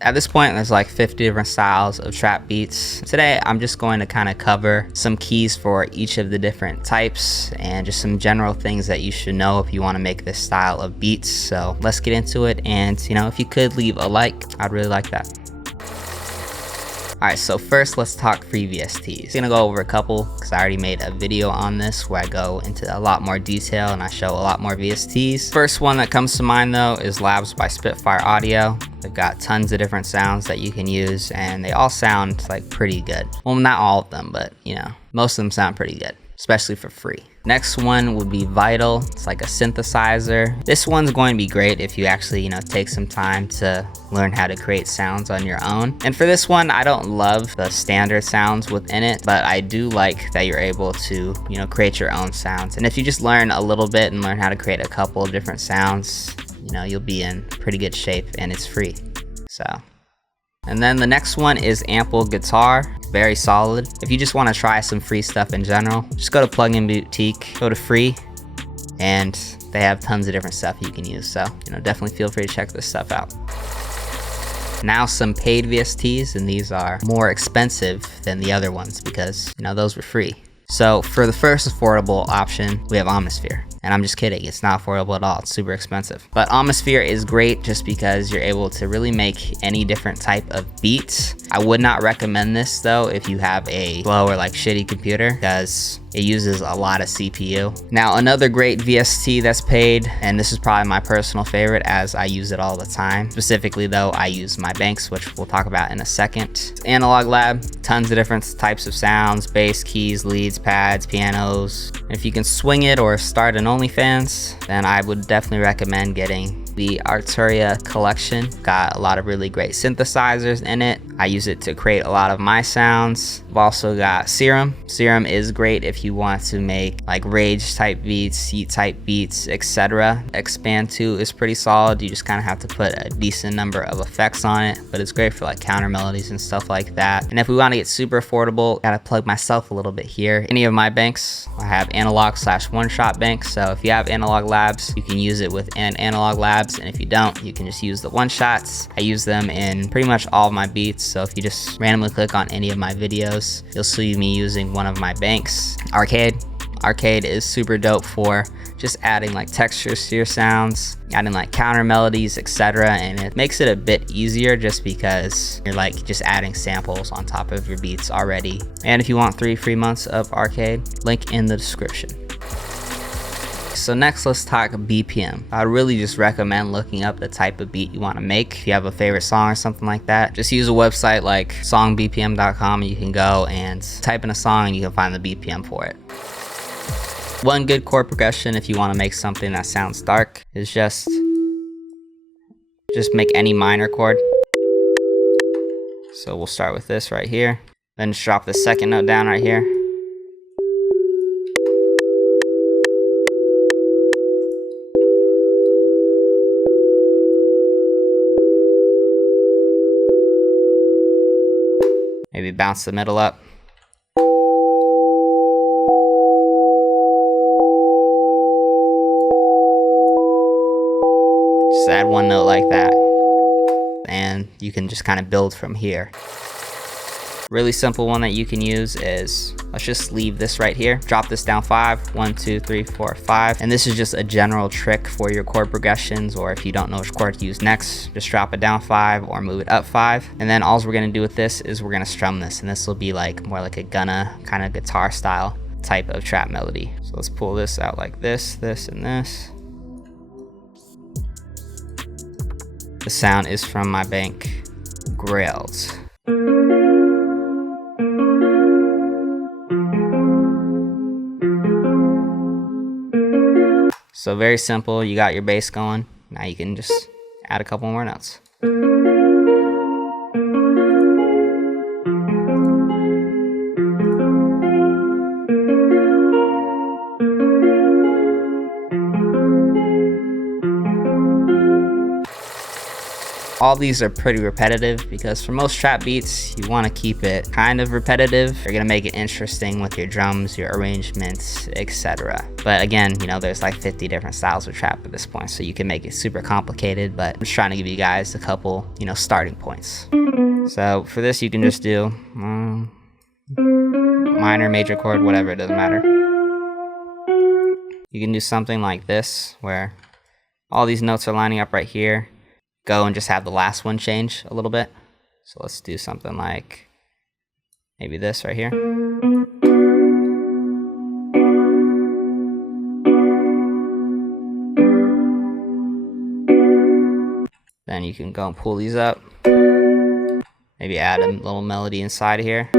At this point, there's like 50 different styles of trap beats. Today, I'm just going to kind of cover some keys for each of the different types and just some general things that you should know if you want to make this style of beats. So let's get into it. And if you could leave a like, I'd really like that. Alright, so first let's talk free VSTs. I'm gonna go over a couple because I already made a video on this where I go into a lot more detail and I show a lot more VSTs. First one that comes to mind though is Labs by Spitfire Audio. They've got tons of different sounds that you can use and they all sound like pretty good. Well, not all of them, but most of them sound pretty good, especially for free. Next one would be Vital. It's like a synthesizer. This one's going to be great if you actually, take some time to learn how to create sounds on your own. And for this one, I don't love the standard sounds within it, but I do like that you're able to, create your own sounds. And if you just learn a little bit and learn how to create a couple of different sounds, you'll be in pretty good shape and it's free. And then the next one is Ample Guitar. Very solid. If you just want to try some free stuff in general, just go to Plugin Boutique, go to free, and they have tons of different stuff you can use. So, definitely feel free to check this stuff out. Now some paid VSTs, and these are more expensive than the other ones because, those were free. So for the first affordable option, we have Omnisphere. And I'm just kidding, it's not affordable at all, it's super expensive. But Omnisphere is great just because you're able to really make any different type of beats. I would not recommend this though if you have a slow or shitty computer because it uses a lot of CPU. Now another great VST that's paid, and this is probably my personal favorite as I use it all the time. Specifically though, I use my banks, which we'll talk about in a second. Analog Lab, tons of different types of sounds, bass, keys, leads, pads, pianos. And if you can swing it or start an OnlyFans, then I would definitely recommend getting the Arturia collection. Got a lot of really great synthesizers in it. I use it to create a lot of my sounds. I've also got Serum. Serum is great if you want to make rage type beats, heat type beats, etc. Expand 2 is pretty solid. You just kind of have to put a decent number of effects on it, but it's great for counter melodies and stuff like that. And if we want to get super affordable, gotta plug myself a little bit here. Any of my banks, I have analog/one-shot banks. So if you have Analog Labs, you can use it with an Analog Labs. And if you don't, you can just use the one-shots. I use them in pretty much all of my beats. So if you just randomly click on any of my videos, you'll see me using one of my banks. Arcade is super dope for just adding textures to your sounds, adding counter melodies, etc. And it makes it a bit easier just because you're just adding samples on top of your beats already. And if you want 3 free months of Arcade, link in the description. So next, let's talk BPM. I really just recommend looking up the type of beat you want to make. If you have a favorite song or something like that, just use a website like songbpm.com and you can go and type in a song and you can find the BPM for it. One good chord progression if you want to make something that sounds dark is just make any minor chord. So we'll start with this right here. Then just drop the second note down right here. Maybe bounce the middle up. Just add one note like that. And you can just kind of build from here. Really simple one that you can use is, let's just leave this right here. Drop this down 5, 1, 2, 3, 4, 5. And this is just a general trick for your chord progressions, or if you don't know which chord to use next, just drop it down 5 or move it up 5. And then all we're gonna do with this is we're gonna strum this, and this will be more like a gunna kind of guitar style type of trap melody. So let's pull this out like this, this, and this. The sound is from my bank, Grails. So very simple, you got your bass going. Now you can just add a couple more notes. All these are pretty repetitive because for most trap beats, you want to keep it kind of repetitive. You're gonna make it interesting with your drums, your arrangements, etc. But again, you know, there's like 50 different styles of trap at this point, so you can make it super complicated, but I'm just trying to give you guys a couple, you know, starting points. So for this, you can just do minor, major chord, whatever, it doesn't matter. You can do something like this, where all these notes are lining up right here. Go and just have the last one change a little bit. So let's do something like maybe this right here. Then you can go and pull these up. Maybe add a little melody inside here.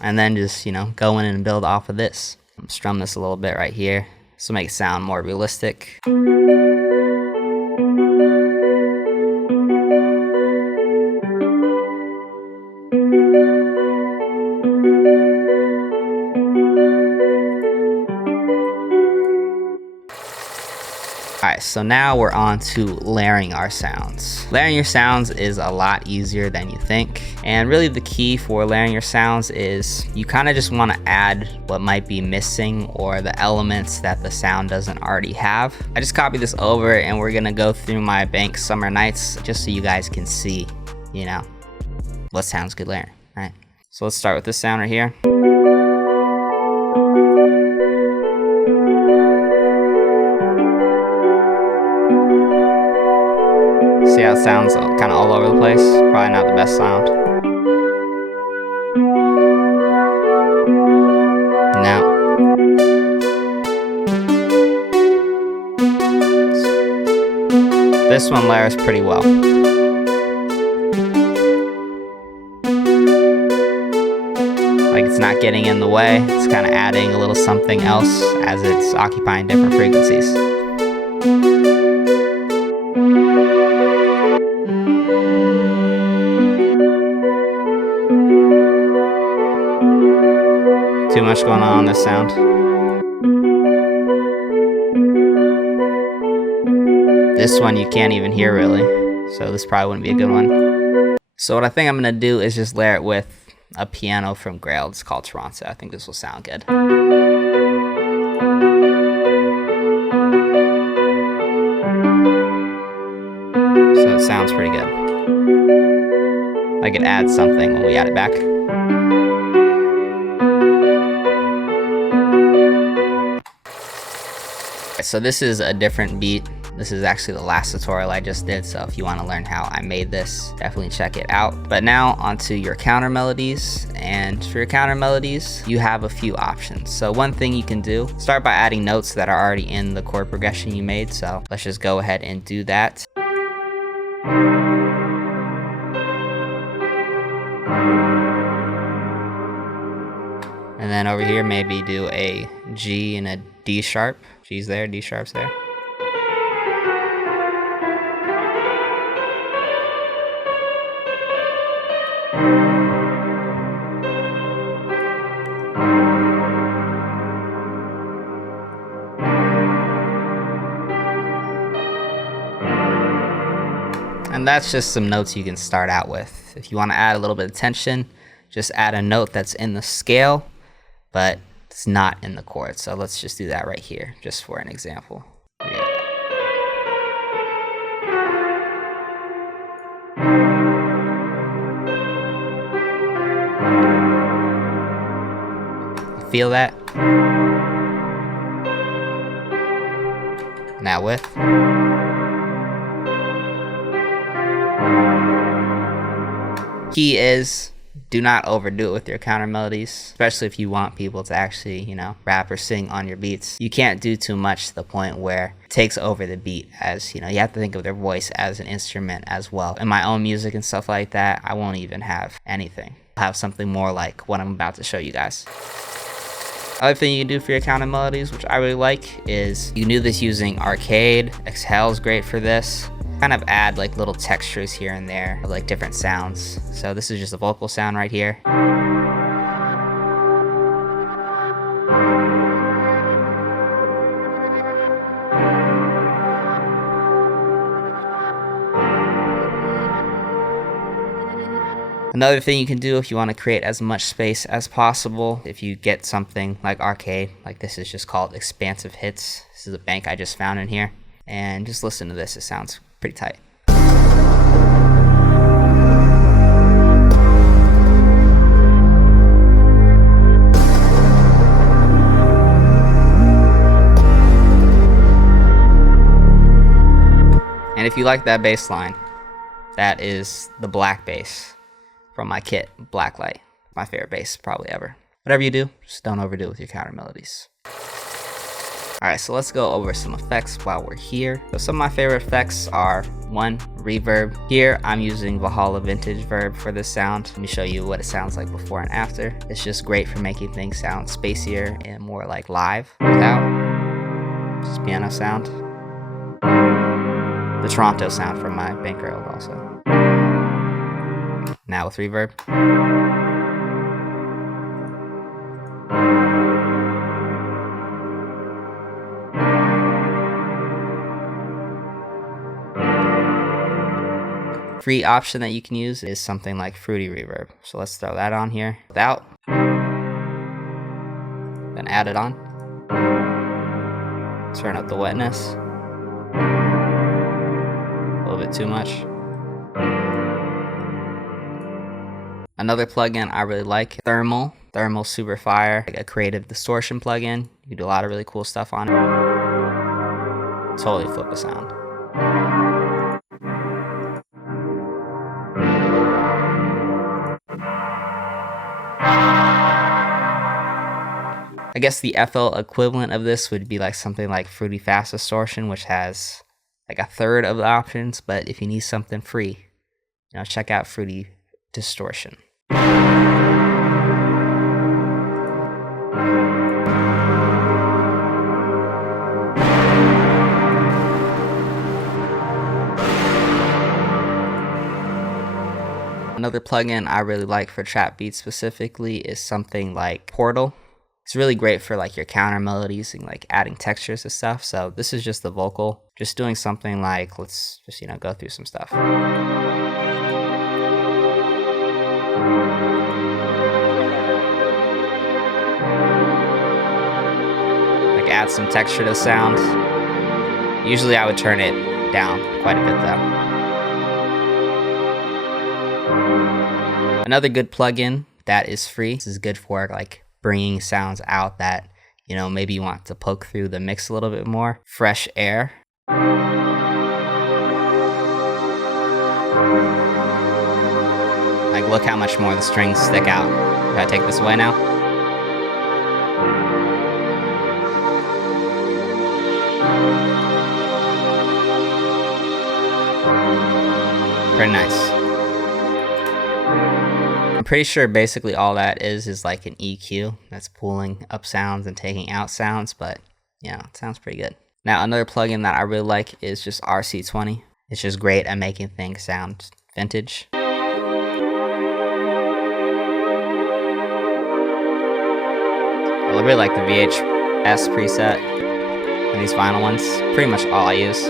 And then just, you know, go in and build off of this. Strum this a little bit right here. This will make it sound more realistic. Alright, so now we're on to layering our sounds. Layering your sounds is a lot easier than you think. And really the key for layering your sounds is you kind of just want to add what might be missing or the elements that the sound doesn't already have. I just copied this over and we're going to go through my Bank Summer Nights just so you guys can see, you know, what sounds good layering, right? So let's start with this sound right here. See how it sounds kind of all over the place? Probably not the best sound. Now, this one layers pretty well. Like it's not getting in the way, it's kind of adding a little something else as it's occupying different frequencies. Too much going on this sound. This one you can't even hear really, so this probably wouldn't be a good one. So what I think I'm gonna do is just layer it with a piano from Grail. It's called Toronto. I think this will sound good. So it sounds pretty good. I could add something when we add it back. So this is a different beat. This is actually the last tutorial I just did, so if you want to learn how I made this, definitely check it out. But now onto your counter melodies, and for your counter melodies, you have a few options. So one thing you can do, start by adding notes that are already in the chord progression you made, so let's just go ahead and do that. And then over here, maybe do a G and a D sharp. G's there, D sharp's there. And that's just some notes you can start out with. If you want to add a little bit of tension, just add a note that's in the scale, but it's not in the chord. So let's just do that right here, just for an example. You feel that? Now with. Key is, do not overdo it with your counter melodies, especially if you want people to actually, you know, rap or sing on your beats. You can't do too much to the point where it takes over the beat, as, you know, you have to think of their voice as an instrument as well. In my own music and stuff like that, I won't even have anything. I'll have something more like what I'm about to show you guys. Other thing you can do for your counter melodies, which I really like, is you can do this using Arcade. Exhale is great for this. kind of add like little textures here and there of like different sounds. So this is just a vocal sound right here. Another thing you can do if you want to create as much space as possible, if you get something like Arcade, like this is just called Expansive Hits. This is a bank I just found in here. And just listen to this, it sounds pretty tight. And if you like that bass line, that is the black bass from my kit, Blacklight. My favorite bass probably ever. Whatever you do, just don't overdo it with your counter melodies. Alright, so let's go over some effects while we're here. So some of my favorite effects are, 1, reverb. Here I'm using Valhalla Vintage Verb for this sound. Let me show you what it sounds like before and after. It's just great for making things sound spacier and more like live without just piano sound. The Toronto sound from my bankroll also. Now with reverb. Free option that you can use is something like Fruity Reverb. So let's throw that on here without. Then add it on. Turn up the wetness. A little bit too much. Another plugin I really like, Thermal Super Fire, like a creative distortion plugin. You can do a lot of really cool stuff on it. Totally flip the sound. I guess the FL equivalent of this would be like something like Fruity Fast Distortion, which has like a third of the options, but if you need something free, check out Fruity Distortion. Another plugin I really like for trap beats specifically is something like Portal. It's really great for like your counter melodies and like adding textures and stuff. So this is just the vocal, just doing something like, let's just, go through some stuff. Like add some texture to the sound. Usually I would turn it down quite a bit though. Another good plugin that is free. This is good for like bringing sounds out that, maybe you want to poke through the mix a little bit more. Fresh Air. Like look how much more the strings stick out. If I take this away now. Pretty nice. I'm pretty sure basically all that is like an EQ that's pulling up sounds and taking out sounds, but it sounds pretty good. Now another plugin that I really like is just RC20. It's just great at making things sound vintage. I really like the VHS preset and these vinyl ones. Pretty much all I use.